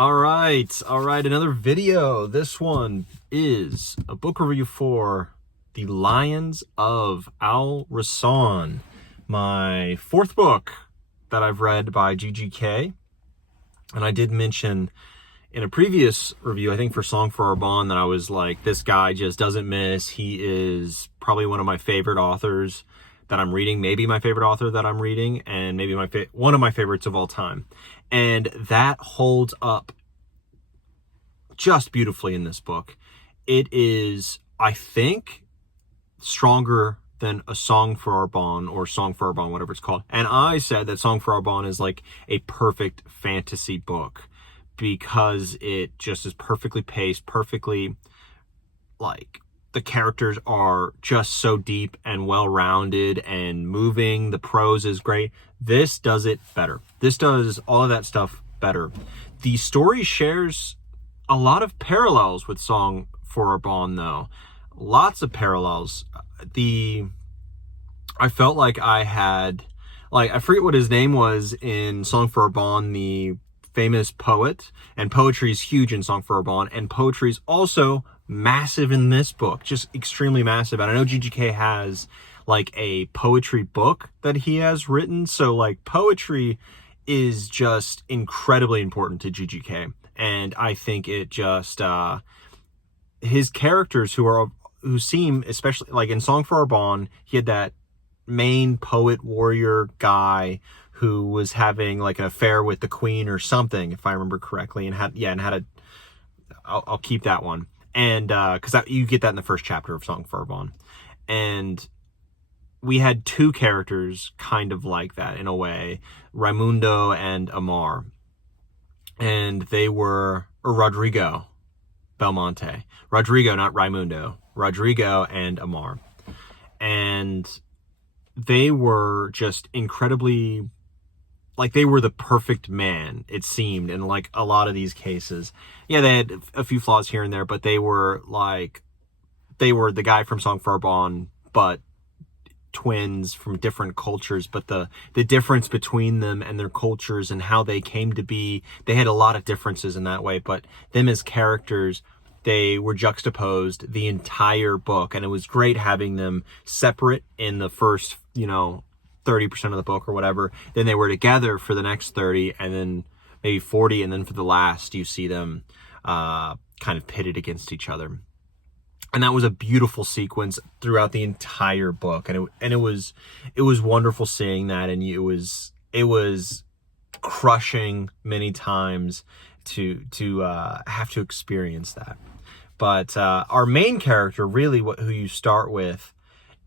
All right, another video. This one is a book review for The Lions of Rassan, my fourth book that I've read by GGK. And I did mention in a previous review, I think for Song for Arbonne, that I was like, this guy just doesn't miss. He is probably one of my favorite authors that I'm reading, maybe my favorite author that I'm reading, and maybe one of my favorites of all time. And that holds up just beautifully in this book. It is, I think, stronger than a Song for Arbonne or Song for Arbonne, whatever it's called. And I said that Song for Arbonne is like a perfect fantasy book because it just is perfectly paced, perfectly, like, the characters are just so deep and well-rounded and moving. The prose is great. This does it better. This does all of that stuff better. The story shares a lot of parallels with Song for Arbonne, though. Lots of parallels. I felt like I had, like, I forget what his name was in Song for Arbonne, the famous poet, and poetry is huge in Song for Arbonne, and poetry is also massive in this book, just extremely massive. And I know GGK has like a poetry book that he has written, so like poetry is just incredibly important to GGK. And I think it just his characters who seem, especially like in Song for Arbonne, he had that main poet warrior guy who was having like an affair with the queen or something, if I remember correctly, and I'll keep that one. And because you get that in the first chapter of Song for Arbonne. And we had two characters kind of like that in a way, Raimundo and Amar. And they were, or Rodrigo Belmonte. Rodrigo, not Raimundo. Rodrigo and Amar. And they were just incredibly, like, they were the perfect man, it seemed, in like a lot of these cases. Yeah, they had a few flaws here and there, but they were the guy from Song for Arbonne, but twins from different cultures. But the difference between them and their cultures and how they came to be, they had a lot of differences in that way, but them as characters, they were juxtaposed the entire book. And it was great having them separate in the first, 30% of the book or whatever. Then they were together for the next 30, and then maybe 40, and then for the last you see them kind of pitted against each other. And that was a beautiful sequence throughout the entire book, and it was wonderful seeing that. And it was crushing many times to have to experience that. But our main character, really, who you start with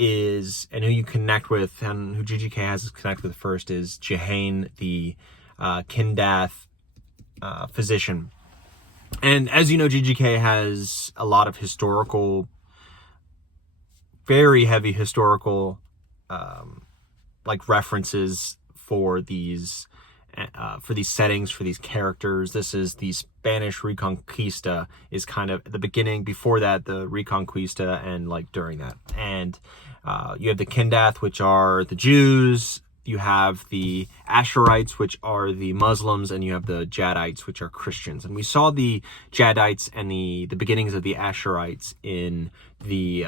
is, and who you connect with, and who GGK has to connect with first, is Jehane, the Kindath physician. And as you know, GGK has a lot of very heavy historical like references for these settings, for these characters. This is the Spanish Reconquista, is kind of the beginning. Before that, the Reconquista, and like during that. And you have the Kindath, which are the Jews. You have the Asherites, which are the Muslims, and you have the Jadites, which are Christians. And we saw the Jadites and the beginnings of the Asherites in the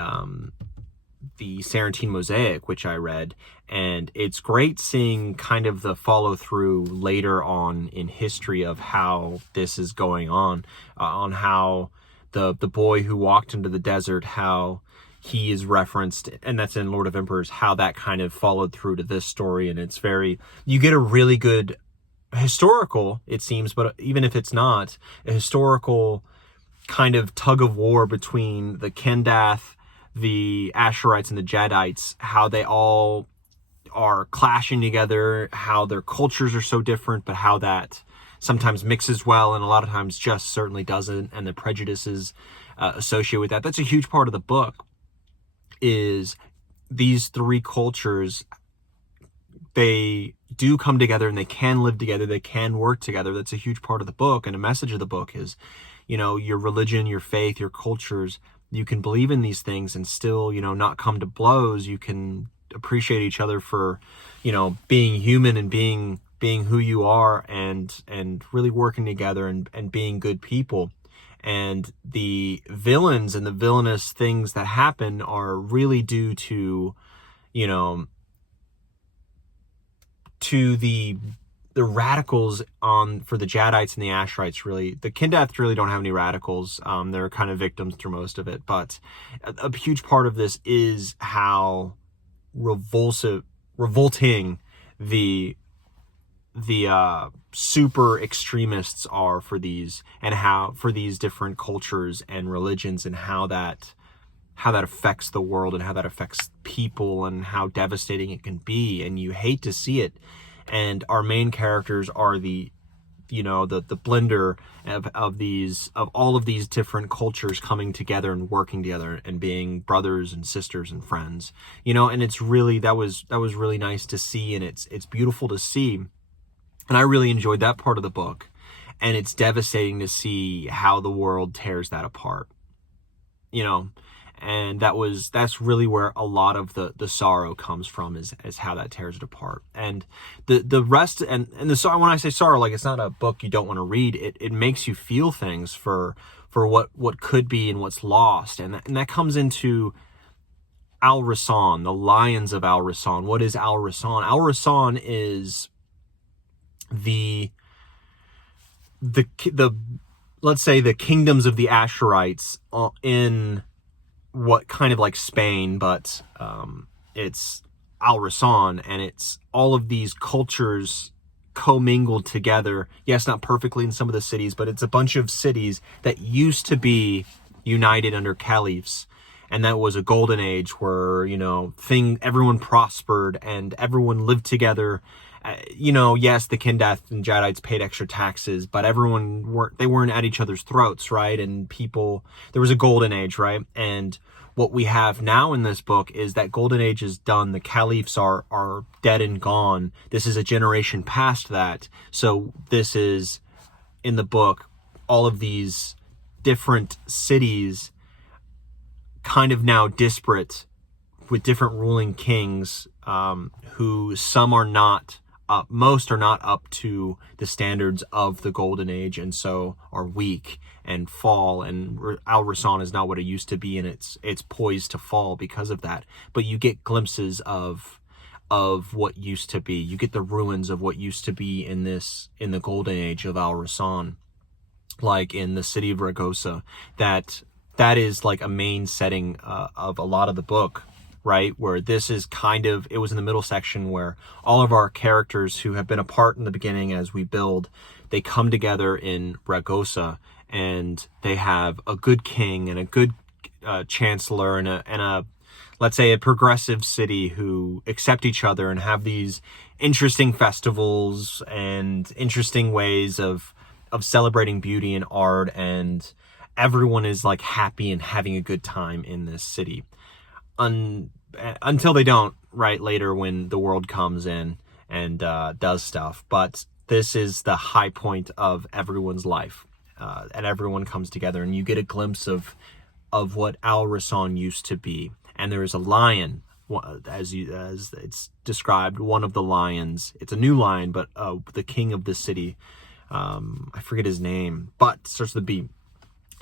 Sarantine Mosaic, which I read. And it's great seeing kind of the follow through later on in history of how this is going on how the boy who walked into the desert, how he is referenced, and that's in Lord of Emperors, how that kind of followed through to this story. And it's you get a really good historical, it seems, but even if it's not, a historical kind of tug of war between the Kindath, the Asherites, and the Jadites, how they all are clashing together, how their cultures are so different, but how that sometimes mixes well and a lot of times just certainly doesn't, and the prejudices associated with that. That's a huge part of the book, is these three cultures, they do come together and they can live together, they can work together. That's a huge part of the book. And a message of the book is, your religion, your faith, your cultures, you can believe in these things and still, not come to blows. You can appreciate each other for, being human and being being who you are and really working together and being good people. And the villains and the villainous things that happen are really due to, you know, to the radicals for the Jadites and the Asherites. Really, the Kindath really don't have any radicals. They're kind of victims through most of it, but a huge part of this is how revolting the super extremists are for these different cultures and religions, and how that affects the world and how that affects people and how devastating it can be. And you hate to see it. And our main characters are the blender of all of these different cultures coming together and working together and being brothers and sisters and friends, and it's really, that was really nice to see. And it's beautiful to see. And I really enjoyed that part of the book. And it's devastating to see how the world tears that apart, and that's really where a lot of the sorrow comes from, is how that tears it apart. And the rest, and the sorrow, when I say sorrow, like, it's not a book you don't want to read. It makes you feel things for what could be and what's lost. And that comes into Al Rassan, the Lions of Al Rassan. What is Al Rassan? Al Rassan is the let's say the kingdoms of the Asherites in what kind of like Spain, but it's Al Rassan, and it's all of these cultures commingled together. Yes, not perfectly in some of the cities, but it's a bunch of cities that used to be united under caliphs, and that was a golden age where everyone prospered and everyone lived together. Yes, the Kindath and Jadites paid extra taxes, but they weren't at each other's throats, right? And there was a golden age, right? And what we have now in this book is that golden age is done. The caliphs are dead and gone. This is a generation past that. So this is, in the book, all of these different cities kind of now disparate, with different ruling kings, who some are not, most are not up to the standards of the golden age, and so are weak and fall. And Al Rassan is not what it used to be, and it's poised to fall because of that. But you get glimpses of what used to be. You get the ruins of what used to be in the golden age of Al Rassan, like in the city of Ragosa. That is like a main setting of a lot of the book, right? Where this is it was in the middle section, where all of our characters who have been apart in the beginning, as we build, they come together in Ragosa, and they have a good king and a good chancellor and a let's say a progressive city who accept each other and have these interesting festivals and interesting ways of celebrating beauty and art, and everyone is like happy and having a good time in this city. Until they don't, right, later, when the world comes in and does stuff. But this is the high point of everyone's life, and everyone comes together, and you get a glimpse of what Al Rassan used to be. And there is a lion, as it's described, one of the lions. It's a new lion, but the king of the city, I forget his name, but starts with a B.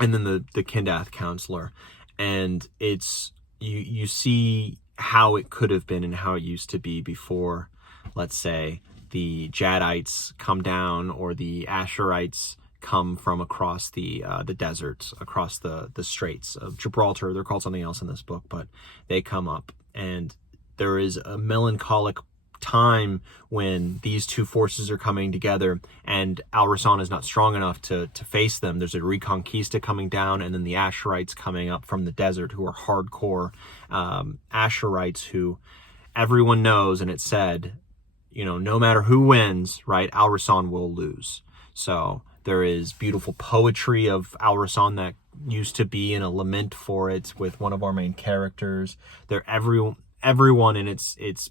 And then the Kindath counselor, and it's you see how it could have been and how it used to be before, let's say, the Jadites come down, or the Asherites come from across the deserts, across the straits of Gibraltar. They're called something else in this book, but they come up, and there is a melancholic time when these two forces are coming together, and Al Rassan is not strong enough to face them. There's a Reconquista coming down, and then the Asherites coming up from the desert, who are hardcore Asherites, who everyone knows, and it's said, no matter who wins, right, Al Rassan will lose. So there is beautiful poetry of Al Rassan that used to be in a lament for it, with one of our main characters. Everyone, and it's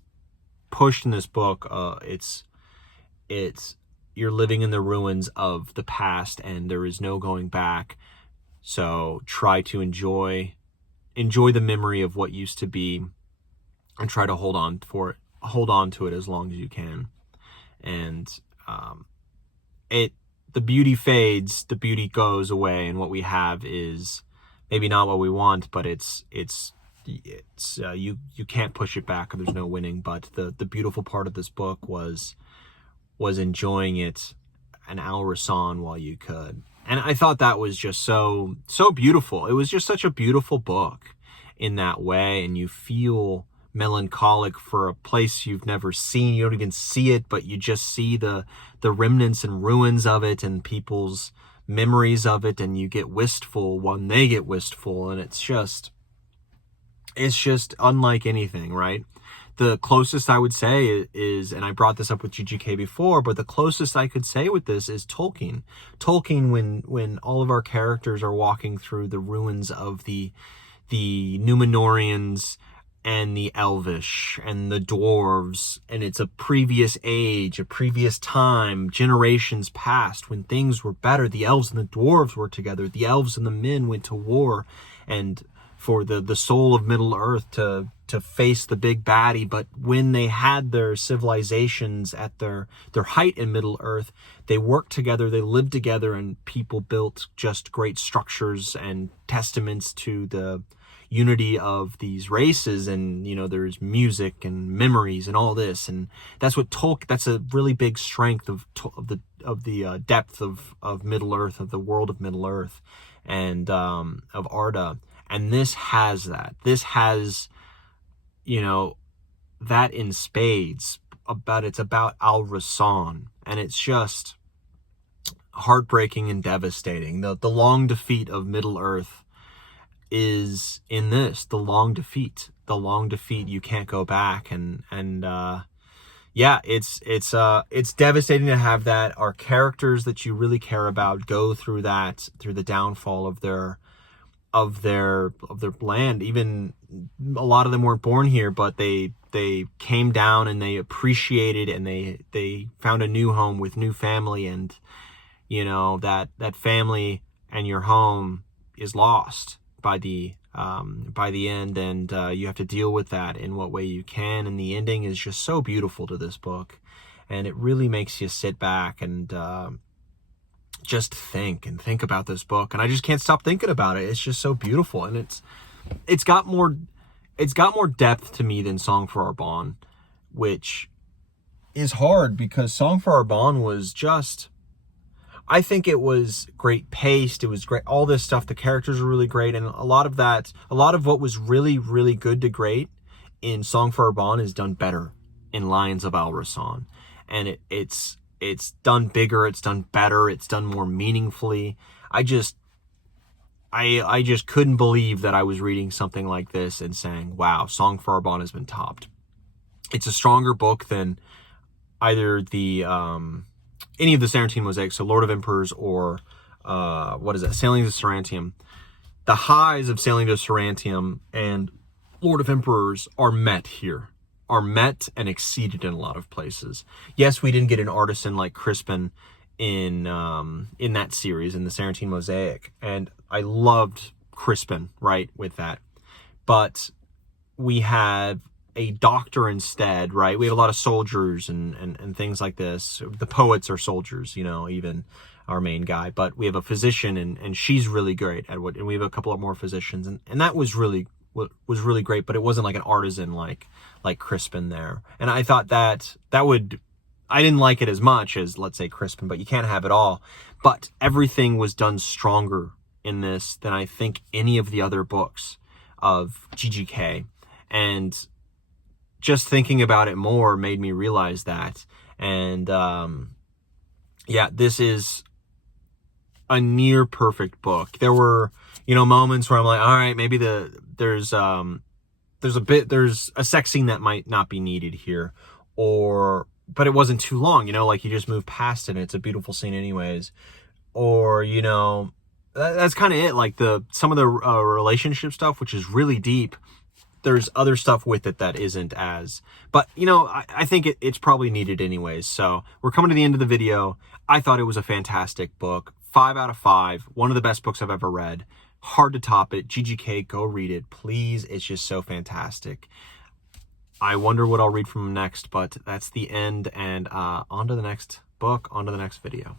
pushed in this book. It's you're living in the ruins of the past, and there is no going back. So try to enjoy the memory of what used to be, and try to hold on to it as long as you can. And the beauty fades, the beauty goes away, and what we have is maybe not what we want, but it's you can't push it back, or there's no winning. But the beautiful part of this book was enjoying it and Al Rassan while you could. And I thought that was just so beautiful. It was just such a beautiful book in that way, and you feel melancholic for a place you've never seen. You don't even see it, but you just see the remnants and ruins of it and people's memories of it, and you get wistful when they get wistful, and it's just unlike anything, right? The closest I would say is, and I brought this up with GGK before, but the closest I could say with this is Tolkien. Tolkien, when all of our characters are walking through the ruins of the Númenóreans and the Elvish and the dwarves, and it's a previous age, a previous time, generations past, when things were better. The elves and the dwarves were together. The elves and the men went to war, and for the soul of Middle Earth to face the big baddie. But when they had their civilizations at their height in Middle Earth, they worked together, they lived together, and people built just great structures and testaments to the unity of these races. And there's music and memories and all this, and that's what that's a really big strength of the depth of Middle Earth, of the world of Middle Earth, and of Arda. And this has that. This has, that in spades. It's about Al Rassan, and it's just heartbreaking and devastating. The long defeat of Middle Earth is in this. The long defeat. You can't go back, and yeah, it's devastating to have that. Our characters that you really care about go through that, through the downfall of their land. Even a lot of them weren't born here, but they came down and they appreciated, and they found a new home with new family, and that family and your home is lost by the end, and you have to deal with that in what way you can. And the ending is just so beautiful to this book, and it really makes you sit back and just think about this book. And I just can't stop thinking about it. It's just so beautiful, and it's got more depth to me than Song for Arbonne, which is hard, because Song for Arbonne was just, I think it was great paced. It was great. All this stuff, the characters were really great. And a lot of what was really, really good to great in Song for Arbonne is done better in Lions of Al Rassan. And it's done bigger. It's done better. It's done more meaningfully. I just couldn't believe that I was reading something like this and saying, wow, Song for Arbonne has been topped. It's a stronger book than either any of the Sarantine Mosaics, so Lord of Emperors or Sailing to Sarantium. The highs of Sailing to Sarantium and Lord of Emperors are met and exceeded in a lot of places. Yes, we didn't get an artisan like Crispin in that series, in the Sarantine Mosaic, and I loved Crispin, right, with that. But we had a doctor instead, right? We had a lot of soldiers and things like this. The poets are soldiers, even our main guy. But we have a physician, and she's really great at what, and we have a couple of more physicians, and that was really great. But it wasn't like an artisan like Crispin there. And I thought that I didn't like it as much as, let's say, Crispin, but you can't have it all. But everything was done stronger in this than I think any of the other books of GGK. And just thinking about it more made me realize that. And this is a near perfect book. There were, moments where I'm like, all right, maybe there's a sex scene that might not be needed here, but it wasn't too long, like you just move past it and it's a beautiful scene anyways. Or, that's kind of it. Like some of the relationship stuff, which is really deep, there's other stuff with it that isn't as, but I think it's probably needed anyways. So we're coming to the end of the video. I thought it was a fantastic book. 5 out of 5. One of the best books I've ever read. Hard to top it. GGK, go read it, please. It's just so fantastic. I wonder what I'll read from next, but that's the end, and on to the next book. On to the next video.